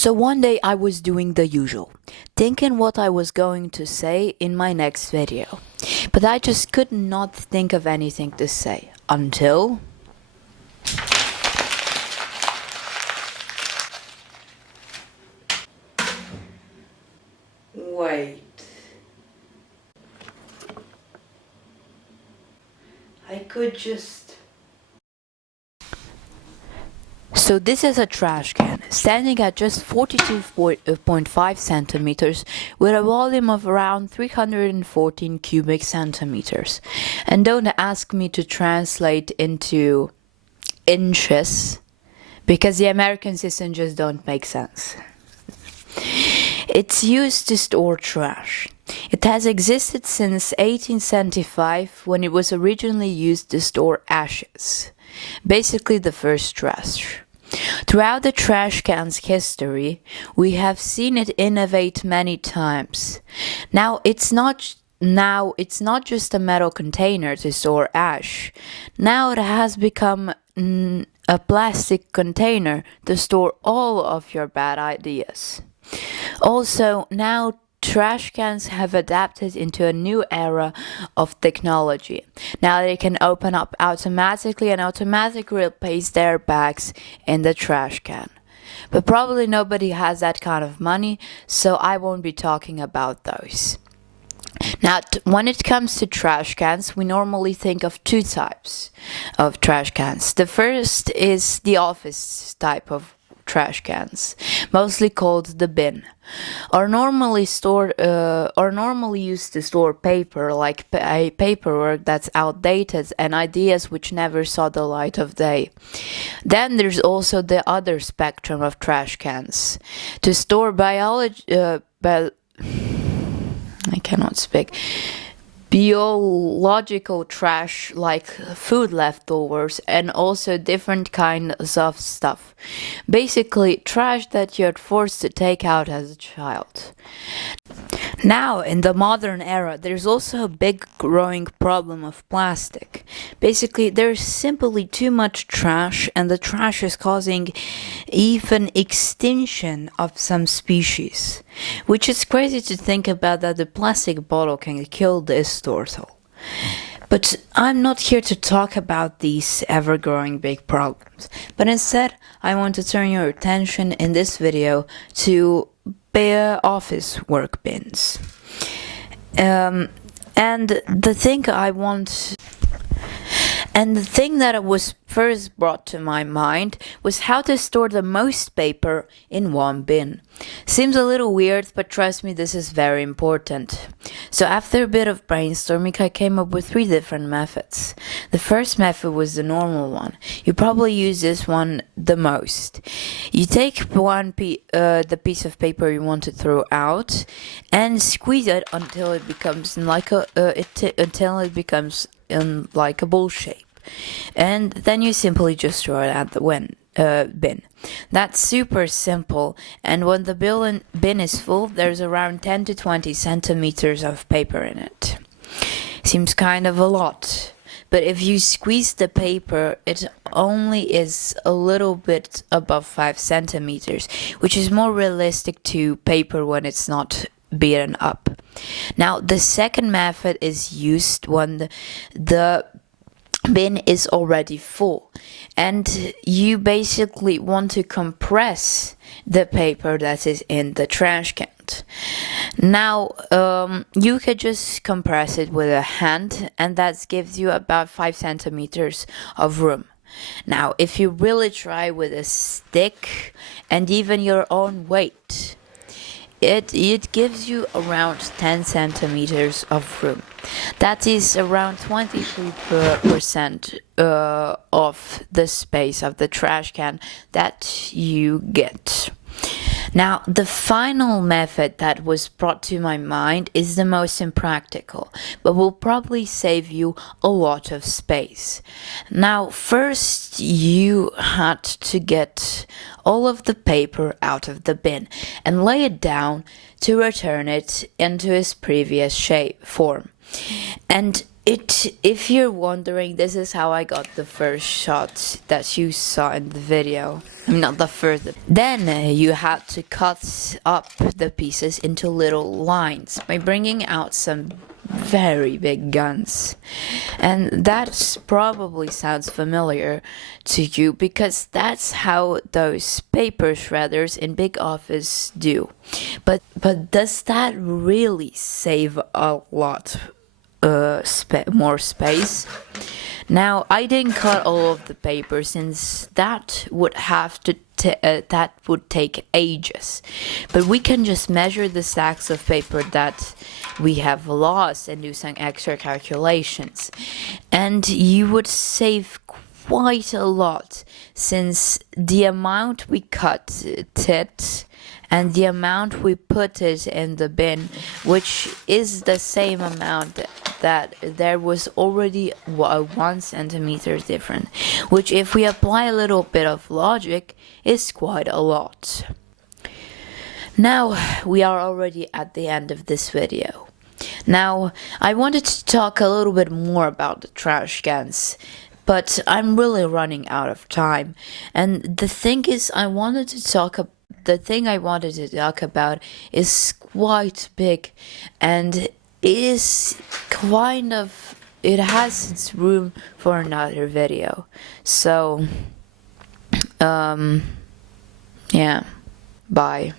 So one day I was doing the usual, thinking what I was going to say in my next video, but I just could not think of anything to say until... Wait. I could just... So this is a trash can, standing at just 42.5 centimeters with a volume of around 314 cubic centimeters. And don't ask me to translate into inches, because the American system just don't make sense. It's used to store trash. It has existed since 1875, when it was originally used to store ashes. Basically the first trash. Throughout the trash can's history, we have seen it innovate many times. Now it's not just a metal container to store ash. Now it has become a plastic container to store all of your bad ideas. Also, now trash cans have adapted into a new era of technology. Now they can open up automatically and automatically replace their bags in the trash can. But probably nobody has that kind of money, so I won't be talking about those. Now, when it comes to trash cans, we normally think of two types of trash cans. The first is the office type of trash cans, mostly called the bin, are normally used to store paper, like paperwork that's outdated and ideas which never saw the light of day. Then there's also the other spectrum of trash cans, to store biological trash like food leftovers and also different kinds of stuff. Basically, trash that you're forced to take out as a child. Now, in the modern era, there's also a big growing problem of plastic. Basically, there's simply too much trash, and the trash is causing even extinction of some species. Which is crazy to think about, that the plastic bottle can kill this turtle. But I'm not here to talk about these ever-growing big problems, but instead I want to turn your attention in this video to bare office work bins. And the thing that was first brought to my mind was how to store the most paper in one bin. Seems a little weird, but trust me, this is very important. So after a bit of brainstorming, I came up with 3 different methods. The first method was the normal one. You probably use this one the most. You take the piece of paper you want to throw out and squeeze it until it becomes like a ball shape, and then you simply just throw it at the bin. That's super simple, and when the bin is full, there's around 10 to 20 centimeters of paper in it. Seems kind of a lot, but if you squeeze the paper, it only is a little bit above 5 centimeters, which is more realistic to paper when it's not beaten up. Now, the second method is used when the bin is already full, and you basically want to compress the paper that is in the trash can. Now, you could just compress it with a hand, and that gives you about 5 centimeters of room. Now, if you really try with a stick and even your own weight, it gives you around 10 centimeters of room. That is around 23% of the space of the trash can that you get. Now, the final method that was brought to my mind is the most impractical, but will probably save you a lot of space. Now, first you had to get all of the paper out of the bin and lay it down to return it into its previous form. And if you're wondering, this is how I got the first shot that you saw in the video. I mean, not the first. Then you had to cut up the pieces into little lines by bringing out some very big guns. And that probably sounds familiar to you because that's how those paper shredders in big office do. But does that really save a lot more space? Now, I didn't cut all of the paper since that would have to that would take ages. But we can just measure the stacks of paper that we have lost and do some extra calculations. And you would save quite a lot since the amount we cut it and the amount we put it in the bin, which is the same amount that there was already 1 centimeter different, which if we apply a little bit of logic is quite a lot. Now we are already at the end of this video. Now I wanted to talk a little bit more about the trash cans, but I'm really running out of time. And the thing is, the thing I wanted to talk about is quite big, and it is it has its room for another video. So, yeah, bye.